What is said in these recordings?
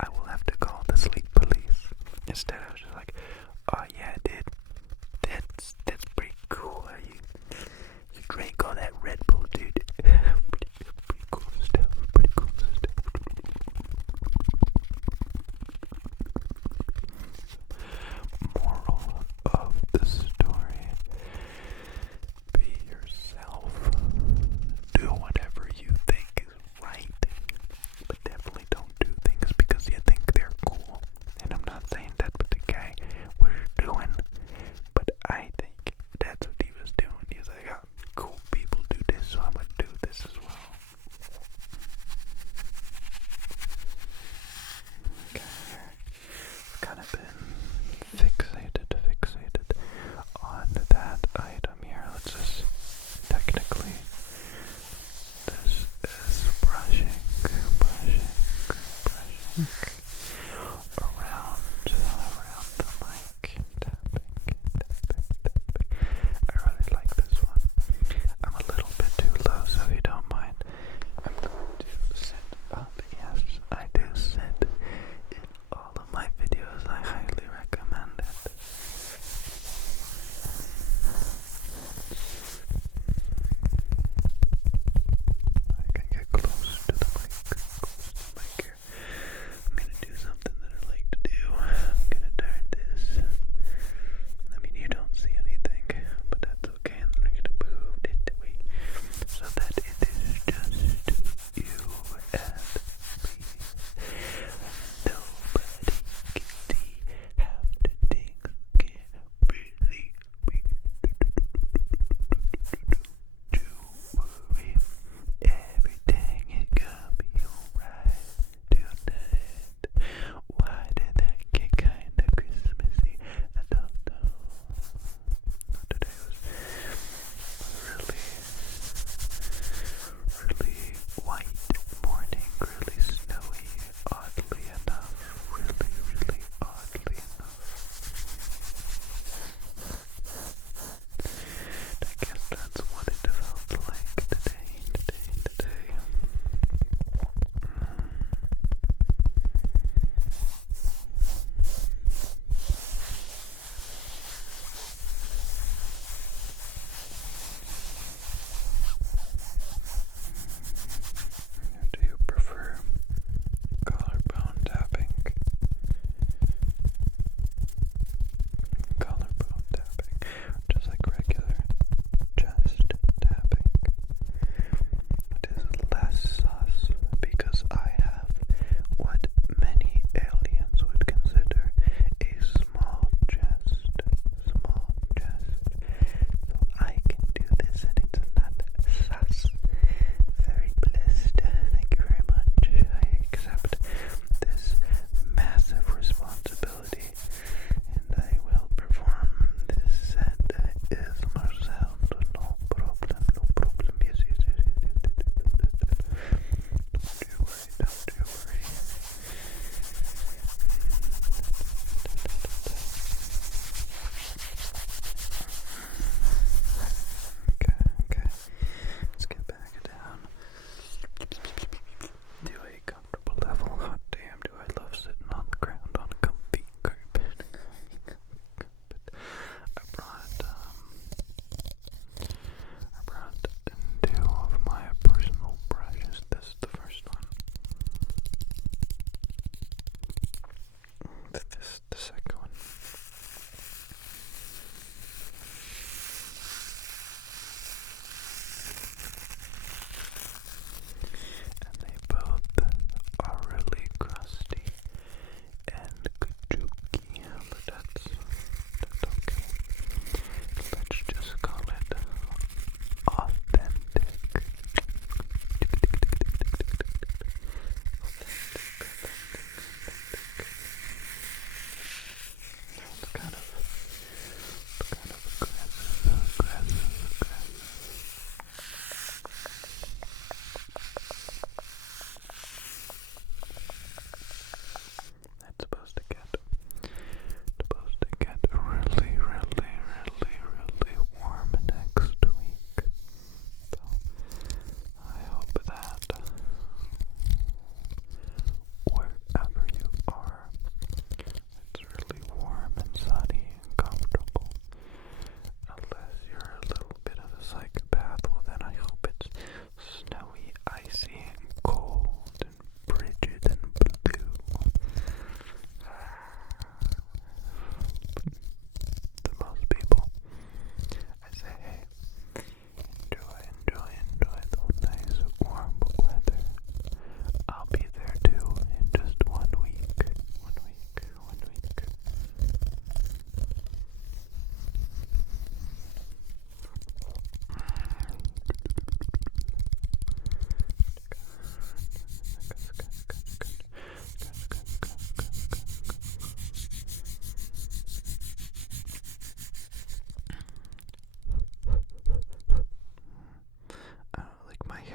I will have to call the sleep police. Instead, I was just like, oh yeah, dude, that's pretty cool. You drank all that Red Bull, dude. Pretty cool stuff. Pretty cool stuff. Moral of the story: be yourself. Do whatever you think is right, but definitely don't do things because you think they're cool. And I'm not saying that, but the guy was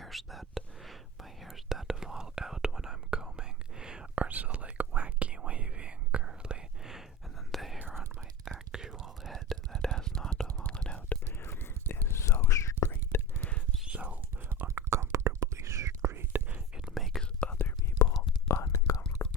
hairs that fall out when I'm combing are so like wacky, wavy, and curly, and then the hair on my actual head that has not fallen out is so straight, so uncomfortably straight, it makes other people uncomfortable.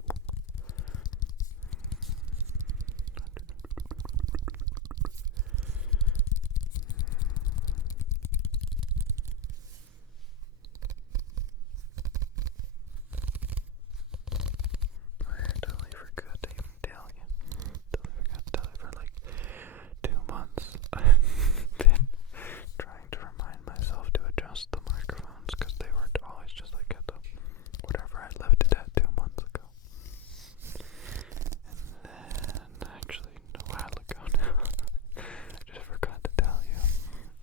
I totally forgot to even tell you. Totally forgot to tell you for like 2 months. I've been trying to remind myself to adjust the microphones because they were always just like at the whatever I left it at 2 months ago. And then actually a while ago now, I just forgot to tell you.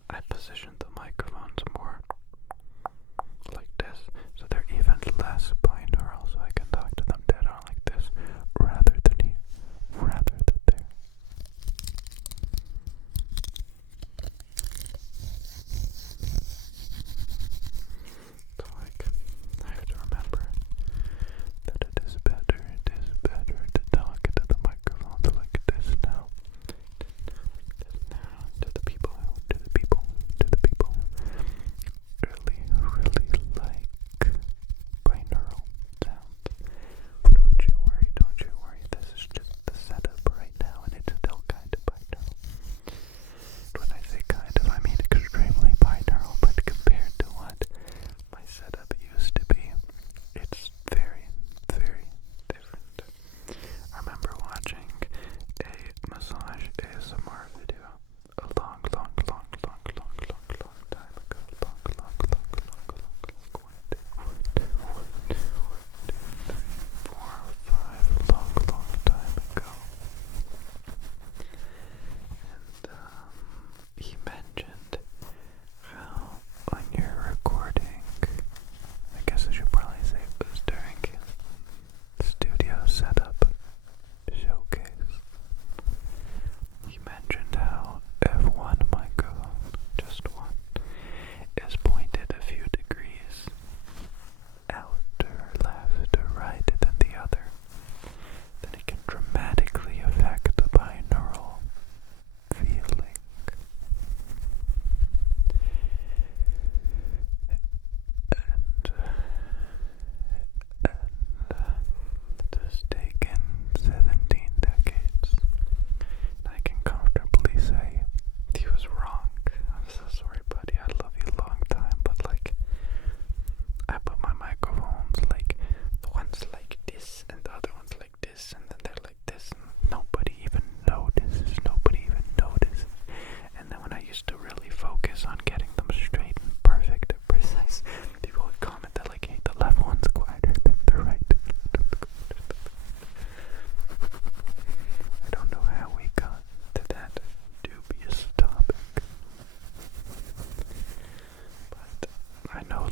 I positioned the microphones more like this, so they're even less binaural, so I can talk to them dead on like this, rather than here, rather than there. So like, I have to remember that it is better to talk to the microphones like this now. To the people who really like binaural sounds. Don't you worry, this is just the setup right now, and it's still kind of binaural. When I say kind of, I mean extremely binaural, but compared to what my setup used to be, it's very, very different. I remember watching a massage ASMR video a long time ago. Long time ago. And he mentioned how when you're recording, I guess I should probably say it was during his studio setup showcase. He mentioned how if one microphone, just one, is pointed a few degrees out or left or right than the other, then it can dramatically affect the binaural feeling. And it has taken 17 decades. And I can comfortably say he was wrong. I'm so sorry, buddy. I love you a long time, but like, I put my microphones like, the one's like this and the other one's like this, and then they're like this, and nobody even notices. And then when I used to really focus on getting them straight and perfect and precise, people would comment that like, hey, the left one's quieter than the right. I don't know how we got to that dubious topic, but I no